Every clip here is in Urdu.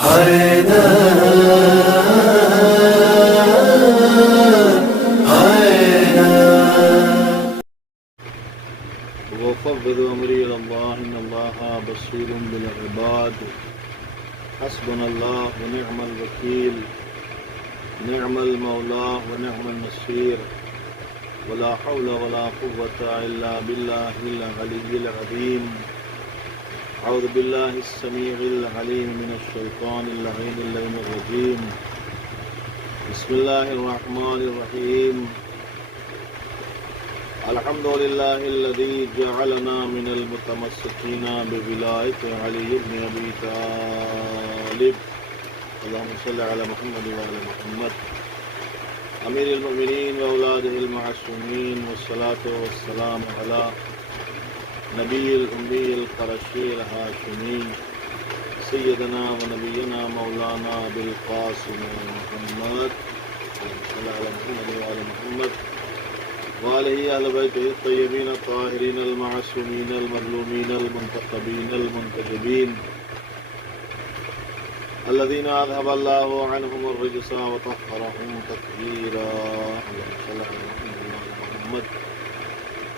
وفوض أمري إلى الله إن الله بصير بالعباد حسبنا الله ونعم الوكيل نعم المولى ونعم النصير ولا حول ولا قوة إلا بالله العلي العظيم أعوذ بالله السميع العليم من الشيطان اللعين اللعين الرجيم بسم الله الرحمن الرحيم الحمد لله الذي جعلنا من المتمسكين بولاية علي بن أبي طالب اللهم صل على محمد وعلى محمد أمير المؤمنين وأولاده المعصومين والصلاة والسلام على نبي الأمي القرشي الهاشمي سيدنا ونبينا مولانا بالقاسم محمد اللهم صل على محمد وعلى محمد وآله أهل بيته الطيبين الطاهرين المعصومين المظلومين المنتخبين المنتجبين الذين أذهب الله عنهم الرجس وطهرهم تطهيرا اللهم صل على محمد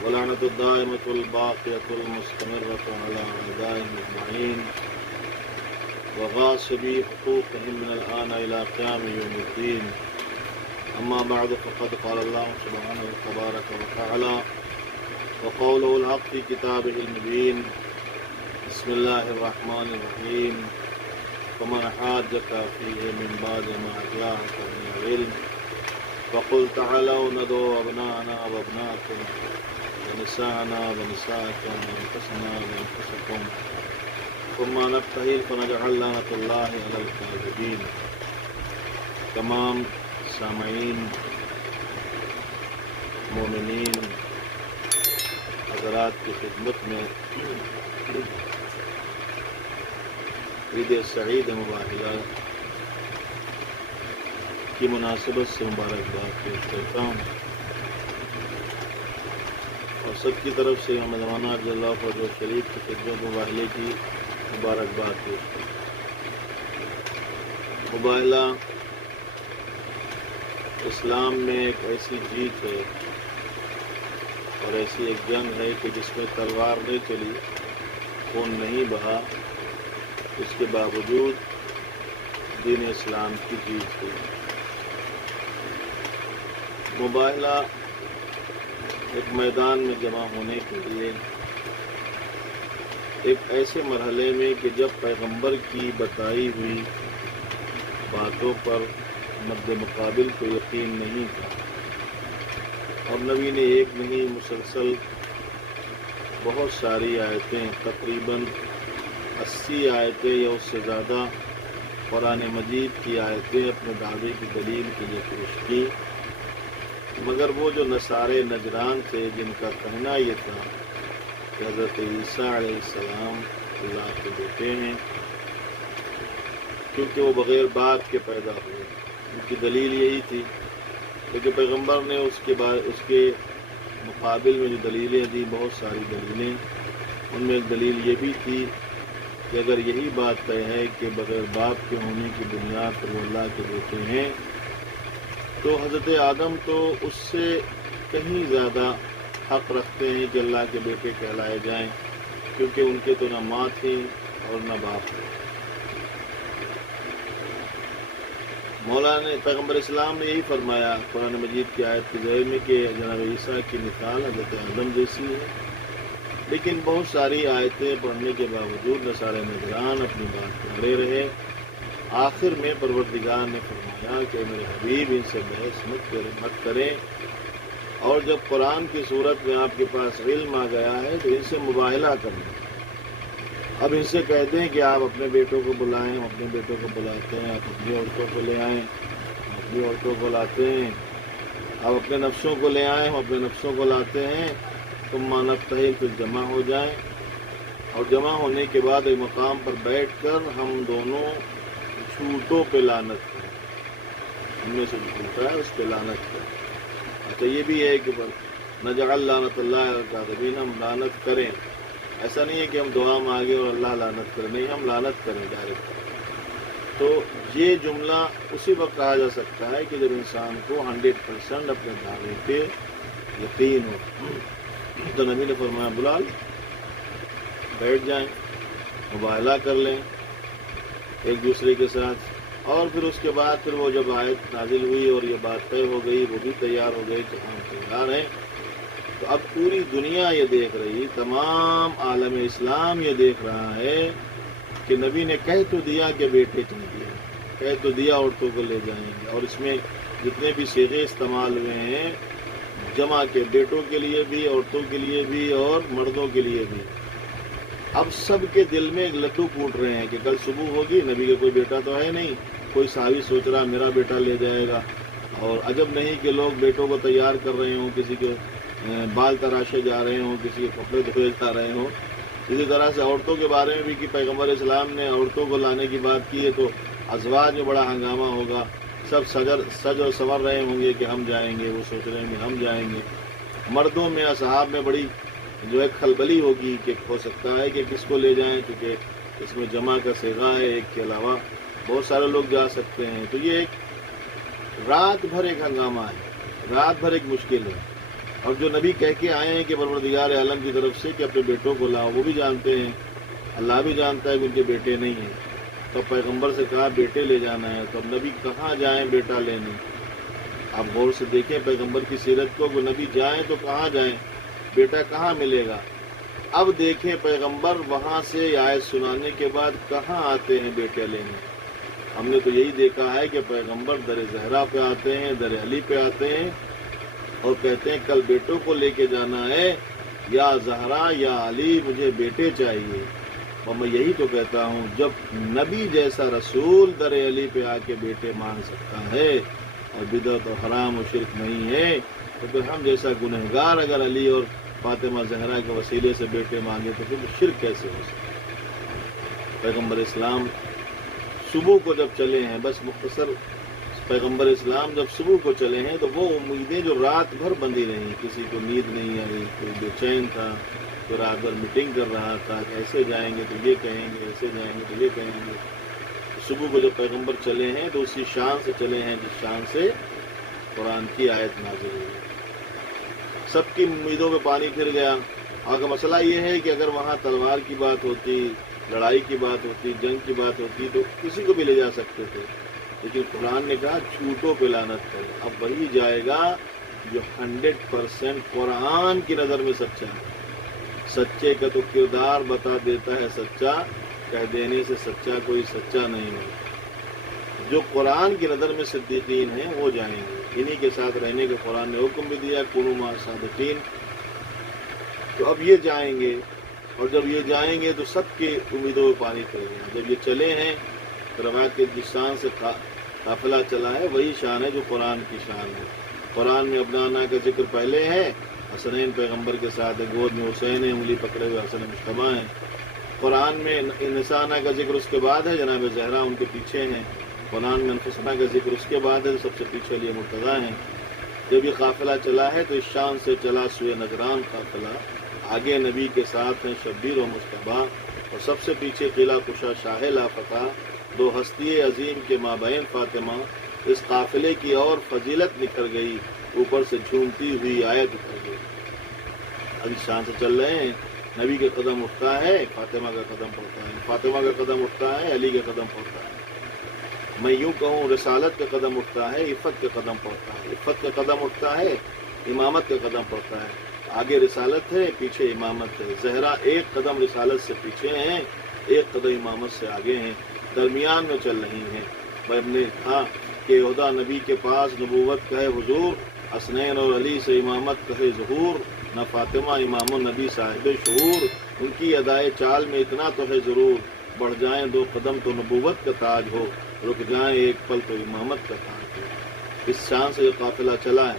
ولعنة الدائمة الباقية المستمرة على أعدائهم أجمعين وغاصبي حقوقهم من الآن إلى قيام يوم الدين أما بعد فقد قال الله سبحانه تبارك وتعالى وقوله الحق في كتابه المبين بسم الله الرحمن الرحيم فمن حاجك فيه من بعد ما جاءك من العلم فقل تعالوا ندعو أبناءنا وأبناءكم ونساءنا ونساءكم وأنفسنا وأنفسكم ثم نبتهل فنجعل لعنة الله على الكاذبين. تمام سامعین مومنین حضرات کی خدمت میں عید سعید مبارکہ کی مناسبت سے مبارکباد پیش کرتا ہوں اور سب کی طرف سے رمضان رضی اللہ عنہ شریف کی خدمت مباہلے کی مبارکباد پیش کرتا ہوں. مباہلہ اسلام میں ایک ایسی جیت ہے اور ایسی ایک جنگ ہے کہ جس میں تلوار نہیں چلی، خون نہیں بہا، اس کے باوجود دین اسلام کی جیت ہوئی. مباہلہ ایک میدان میں جمع ہونے کے لیے ایک ایسے مرحلے میں کہ جب پیغمبر کی بتائی ہوئی باتوں پر مد مقابل کو یقین نہیں تھا اور نبی نے ایک نہیں مسلسل بہت ساری آیتیں تقریباً 80 آیتیں یا اس سے زیادہ قرآن مجید کی آیتیں اپنے دعوے کی دلیل کے لیے پیش کی، مگر وہ جو نصارے نجران تھے جن کا کہنا یہ تھا کہ حضرت عیسیٰ علیہ السلام اللہ کے بیٹے ہیں کیونکہ وہ بغیر باپ کے پیدا ہوئے، ان کی دلیل یہی تھی. لیکن پیغمبر نے اس کے مقابل میں جو دلیلیں دی، بہت ساری دلیلیں، ان میں ایک دلیل یہ بھی تھی کہ اگر یہی بات طے ہے کہ بغیر باپ کے ہونے کی بنیاد پر وہ اللہ کے بیٹے ہیں تو حضرت آدم تو اس سے کہیں زیادہ حق رکھتے ہیں کہ اللہ کے بیٹے کہلائے جائیں، کیونکہ ان کے تو نہ ماں تھی اور نہ باپ تھے. مولانا پیغمبر اسلام نے یہی فرمایا قرآن مجید کی آیت کی ذیل میں کہ جناب عیسیٰ کی مثال حضرت آدم جیسی ہے. لیکن بہت ساری آیتیں پڑھنے کے باوجود نصارے نجران اپنی بات پہ اڑے رہے. آخر میں پروردگار نے فرمایا کہ میرے حبیب ان سے بحث مت کریں، اور جب قرآن کی صورت میں آپ کے پاس علم آ گیا ہے تو ان سے مباہلہ کریں. اب ان سے کہتے ہیں کہ آپ اپنے بیٹوں کو بلائیں، ہم اپنے بیٹوں کو بلاتے ہیں، آپ اپنی عورتوں کو لے آئیں، ہم اپنی عورتوں کو لاتے ہیں، آپ اپنے نفسوں کو لے آئیں، ہم اپنے نفسوں کو لاتے ہیں. تم مانب تحیل پھر جمع ہو جائیں، اور جمع ہونے کے بعد ایک مقام پر بیٹھ کر ہم دونوں جھوٹوں پہ لعنت کریں. ان میں سے جھوٹا ہے اس پہ لعنت کریں. اچھا یہ بھی ہے کہ نجعل لعنت اللہ علی الکاذبین، ہم لعنت کریں. ایسا نہیں ہے کہ ہم دعا مانگیں اور اللہ لعنت کرے، نہیں، ہم لعنت کریں ڈائریکٹ. تو تو یہ جملہ اسی وقت کہا جا سکتا ہے کہ جب انسان کو 100% اپنے دعوے پہ یقین ہو. تو نبی نے فرمایا بلال بیٹھ جائیں، مباہلہ کر لیں ایک دوسرے کے ساتھ، اور پھر اس کے بعد پھر وہ جب آیت نازل ہوئی اور یہ بات طے ہو گئی، وہ بھی تیار ہو گئے کہ ہم تیار ہیں. تو اب پوری دنیا یہ دیکھ رہی، تمام عالم اسلام یہ دیکھ رہا ہے کہ نبی نے کہہ تو دیا کہ بیٹے چل دیا، کہہ تو دیا عورتوں کو لے جائیں گے. اور اس میں جتنے بھی صیغے استعمال ہوئے ہیں جمع کے، بیٹوں کے لیے بھی، عورتوں کے لیے بھی اور مردوں کے لیے بھی. اب سب کے دل میں ایک لڈو پھوٹ رہے ہیں کہ کل صبح ہوگی، نبی کا کوئی بیٹا تو ہے نہیں، کوئی صحابی سوچ رہا میرا بیٹا لے جائے گا. اور عجب نہیں کہ لوگ بیٹوں کو تیار کر رہے ہوں، کسی کے بال تراشے جا رہے ہوں، کسی کے کپڑے دھوئے جا رہے ہوں. اسی طرح سے عورتوں کے بارے میں بھی کہ پیغمبر اسلام نے عورتوں کو لانے کی بات کی ہے تو ازواج میں بڑا ہنگامہ ہوگا، سب سج اور سنور رہے ہوں گے کہ ہم جائیں گے، وہ سوچ رہے ہیں کہ ہم جائیں گے. مردوں میں اصحاب میں بڑی جو ہے کھلبلی ہوگی کہ ہو سکتا ہے کہ کس کو لے جائیں، کیونکہ اس میں جمع کا صیغہ ہے، ایک کے علاوہ بہت سارے لوگ جا سکتے ہیں. تو یہ ایک رات بھر ایک ہنگامہ ہے، رات بھر ایک مشکل ہے. اور جو نبی کہہ کے آئے ہیں کہ پروردگار عالم کی طرف سے کہ اپنے بیٹوں کو لاؤ، وہ بھی جانتے ہیں، اللہ بھی جانتا ہے کہ ان کے بیٹے نہیں ہیں. تو پیغمبر سے کہا بیٹے لے جانا ہے، تو اب نبی کہاں جائیں بیٹا لینے؟ آپ غور سے دیکھیں پیغمبر کی سیرت کو، وہ نبی جائیں تو کہاں جائیں، بیٹا کہاں ملے گا؟ اب دیکھیں پیغمبر وہاں سے آیت سنانے کے بعد کہاں آتے ہیں بیٹے لینے. ہم نے تو یہی دیکھا ہے کہ پیغمبر در زہرا پہ آتے ہیں، در علی پہ آتے ہیں اور کہتے ہیں کل بیٹوں کو لے کے جانا ہے، یا زہرا یا علی مجھے بیٹے چاہیے. اور میں یہی تو کہتا ہوں جب نبی جیسا رسول در علی پہ آ کے بیٹے مانگ سکتا ہے اور بدعت و حرام و شرک نہیں ہے، تو پھر ہم جیسا گنہگار اگر علی اور فاطمہ زہرا کے وسیلے سے بیٹے مانگے تو پھر شرک کیسے ہو سکتا ہے؟ پیغمبر اسلام صبح کو جب چلے ہیں، بس مختصر، پیغمبر اسلام جب صبح کو چلے ہیں تو وہ امیدیں جو رات بھر بندھی رہیں، کسی کو نیند نہیں آئی، کوئی بے چین تھا، کوئی رات بھر میٹنگ کر رہا تھا کہ ایسے جائیں گے تو یہ کہیں گے، ایسے جائیں گے تو یہ کہیں گے. صبح کو جب پیغمبر چلے ہیں تو اسی شان سے چلے ہیں جس شان سے قرآن کی آیت نازل ہوئی. سب کی امیدوں پہ پانی پھر گیا. اور مسئلہ یہ ہے کہ اگر وہاں تلوار کی بات ہوتی، لڑائی کی بات ہوتی، جنگ کی بات ہوتی تو کسی کو بھی لے جا سکتے تھے، لیکن قرآن نے کہا جھوٹوں پہ لعنت کرے. اب وہی جائے گا جو 100% قرآن کی نظر میں سچا ہے. سچے کا تو کردار بتا دیتا ہے سچا، کہہ دینے سے سچا کوئی سچا نہیں ہے. جو قرآن کی نظر میں صدیقین ہیں وہ جائیں گے، انہی کے ساتھ رہنے کا قرآن نے حکم بھی دیا، کونوا مع الصادقین. تو اب یہ جائیں گے، اور جب یہ جائیں گے تو سب کی امیدوں میں پانی پڑ گیا. جب یہ چلے ہیں روایت کے جس شان سے قافلہ چلا ہے وہی شان ہے جو قرآن کی شان ہے. قرآن میں ابنانا کا ذکر پہلے ہے، حسنین پیغمبر کے ساتھ ہے، گود میں حسین ہے، انگلی پکڑے ہوئے حسن مجتبیٰ ہیں. قرآن میں نسانا کا ذکر اس کے بعد ہے، جناب زہرا ان کے پیچھے ہیں. قرآن میں انفسنا کا ذکر اس کے بعد ہے، سب سے پیچھے لیے مرتضیٰ ہیں. جب یہ قافلہ چلا ہے تو اس شان سے چلا سوئے نجران قافلہ. آگے نبی کے ساتھ ہیں شبیر و مصطفیٰ، اور سب سے پیچھے قلعہ کشا شاہ لافتہ، دو ہستی عظیم کے مابین فاطمہ. اس قافلے کی اور فضیلت نکھر گئی، اوپر سے جھومتی ہوئی آیت اتر گئی. اب اس شان سے چل رہے ہیں، نبی کا قدم اٹھتا ہے فاطمہ کا قدم پڑتا ہے، فاطمہ کا قدم اٹھتا ہے علی کا قدم پڑتا ہے. میں یوں کہوں رسالت کا قدم اٹھتا ہے، عفت کا قدم پڑتا ہے، عفت کا قدم اٹھتا ہے، امامت کا قدم پڑتا ہے. آگے رسالت ہے، پیچھے امامت ہے. زہرا ایک قدم رسالت سے پیچھے ہیں، ایک قدم امامت سے آگے ہیں، درمیان میں چل رہی ہیں. میں نے کہا کہ عہدہ نبی کے پاس نبوت کہے حضور، حسنین اور علی سے امامت کہے ظہور. نہ فاطمہ امام النبی صاحب شعور، ان کی ادائے چال میں اتنا تو ہے ضرور. بڑھ جائیں دو قدم تو نبوت کا تاج ہو، رک جائیں ایک پل تو امامت کا تاج ہو. اس شان سے جو قافلہ چلا ہے،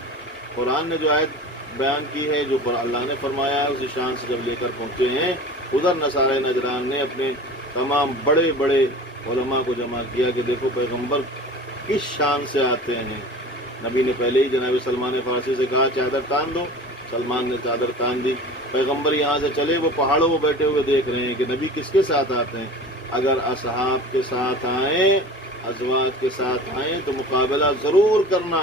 قرآن نے جو آیت بیان کی ہے، جو اللہ نے فرمایا ہے، اسی شان سے جب لے کر پہنچے ہیں ادھر نصارہ نجران نے اپنے تمام بڑے بڑے علماء کو جمع کیا کہ دیکھو پیغمبر کس شان سے آتے ہیں. نبی نے پہلے ہی جناب سلمان فارسی سے کہا چادر تان دو، سلمان نے چادر تان دی. پیغمبر یہاں سے چلے، وہ پہاڑوں میں بیٹھے ہوئے دیکھ رہے ہیں کہ نبی کس کے ساتھ آتے ہیں. اگر اصحاب کے ساتھ آئیں ازواج کے ساتھ آئیں تو مقابلہ ضرور کرنا،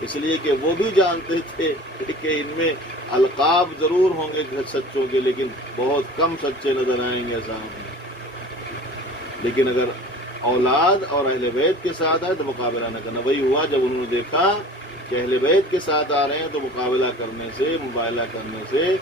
اس لیے کہ وہ بھی جانتے تھے کہ ان میں القاب ضرور ہوں گے سچوں کے، لیکن بہت کم سچے نظر آئیں گے سامنے۔ لیکن اگر اولاد اور اہل بیت کے ساتھ آئے تو مقابلہ نہ کرنا۔ وہی ہوا جب انہوں نے دیکھا کہ اہل بیت کے ساتھ آ رہے ہیں تو مقابلہ کرنے سے، مباہلہ کرنے سے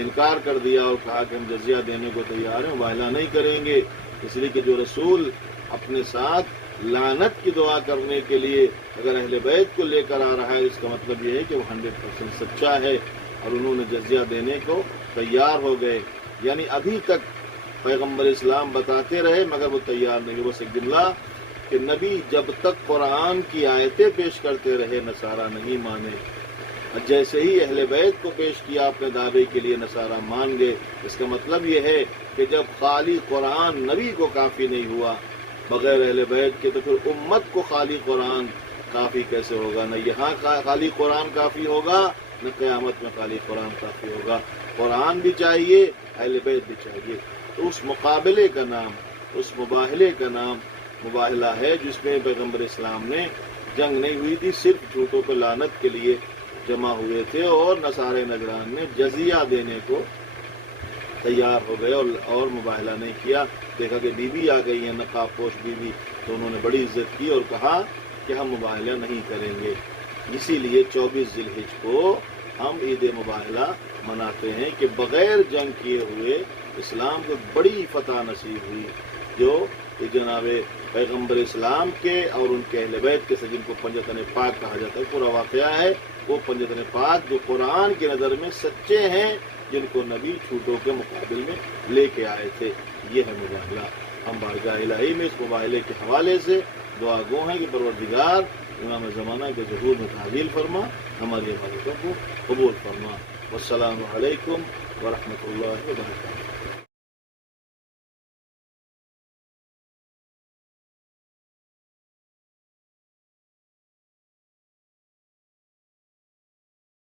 انکار کر دیا اور کہا کہ ہم جزیہ دینے کو تیار ہیں، مباہلہ نہیں کریں گے۔ اس لیے کہ جو رسول اپنے ساتھ لعنت کی دعا کرنے کے لیے اگر اہل بیت کو لے کر آ رہا ہے، اس کا مطلب یہ ہے کہ وہ 100% سچا ہے، اور انہوں نے جزیہ دینے کو تیار ہو گئے۔ یعنی ابھی تک پیغمبر اسلام بتاتے رہے مگر وہ تیار نہیں۔ بس ایک جملہ کہ نبی جب تک قرآن کی آیتیں پیش کرتے رہے نصارہ نہیں مانے، جیسے ہی اہل بیت کو پیش کیا اپنے دعوے کے لیے نصارہ مان گئے۔ اس کا مطلب یہ ہے کہ جب خالی قرآن نبی کو کافی نہیں ہوا بغیر اہل بیت کے، تو پھر امت کو خالی قرآن کافی کیسے ہوگا؟ نہ یہاں خالی قرآن کافی ہوگا، نہ قیامت میں خالی قرآن کافی ہوگا۔ قرآن بھی چاہیے، اہل بیت بھی چاہیے۔ تو اس مقابلے کا نام، اس مباہلے کا نام مباہلہ ہے، جس میں پیغمبر اسلام نے جنگ نہیں ہوئی تھی، صرف جھوٹوں کو لعنت کے لیے جمع ہوئے تھے، اور نصارے نجران میں جزیہ دینے کو تیار ہو گئے اور مباہلہ نہیں کیا۔ دیکھا کہ بیوی آ گئی ہے، نقاب پوش بیوی، تو انہوں نے بڑی عزت کی اور کہا کہ ہم مباہلہ نہیں کریں گے۔ اسی لیے 24 ذی الحجہ کو ہم عید مباہلہ مناتے ہیں کہ بغیر جنگ کیے ہوئے اسلام کو بڑی فتح نصیب ہوئی، جو جناب پیغمبر اسلام کے اور ان کے اہل بیت کے سے جن کو پنجتن پاک کہا جاتا ہے۔ پورا واقعہ ہے وہ پنجتن پاک جو قرآن کی نظر میں سچے ہیں، جن کو نبی جھوٹوں کے مقابل میں لے کے آئے تھے۔ یہ ہے مباہلہ۔ ہم بارگاہ الہی میں اس مباہلے کے حوالے سے دعا گو ہیں کہ پروردگار امام زمانہ کے ظہور میں تعدیل فرما، ہماری عبادتوں کو قبول فرما۔ والسلام علیکم ورحمۃ اللہ وبرکاتہ۔